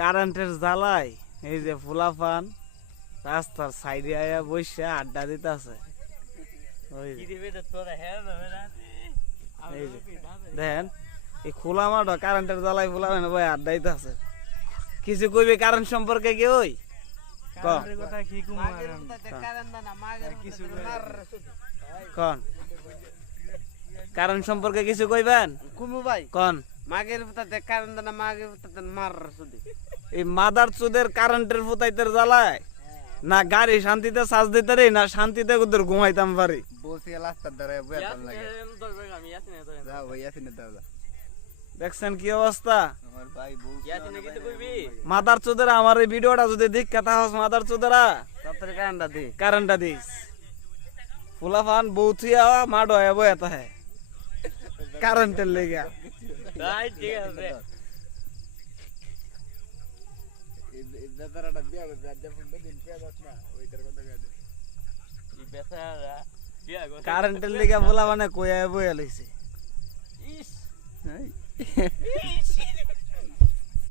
কারেন্টের জ্বালায় এই যে ফুলাফান রাস্তার সাইডে আয়া বসে আড্ডা দিতেছে। দেখেন এই খোলা মাঠ কারেন্টের জ্বালায় ফুলাফান ভাই আড্ডা দিতেছে। কিছু কইবে কারেন্ট সম্পর্কে কি ওই কন কারেন্ট সম্পর্কে কিছু কইবেন কুমু ভাই কন মাগের পুতাতে কারণ না মাগের পুতাতে মার শুধু এই মাদার চোদের কারেন্টের ফুতাইতের জ্বালায় না গাড়ি শান্তিতে চার্জ দিতে রে না শান্তিতে ওদের ঘুমাইতাম পারি। বসে রাস্তার ধারে বেতন লাগে যা ওই আসিনে দাও যা দেখছেন কি অবস্থা আমার ভাই বউ মাদার চোদের আমার এই ভিডিওটা যদি দেখ কথা হস মাদার চোদেরা তাড়াতাড়ি কারণটা দে কারেন্টটা দিস ফুলাফান বউ থুয়া মাড হয়ে বয়াতা হ্যাঁ কারেন্টের লেগা এই বেচারাটা বিয়া করছে আজ যখন দিন পেয়ে যাস না ওইটার কথা কয় কারেন্টের লেগা ফুলাফানে কয়া বয়া লইছে।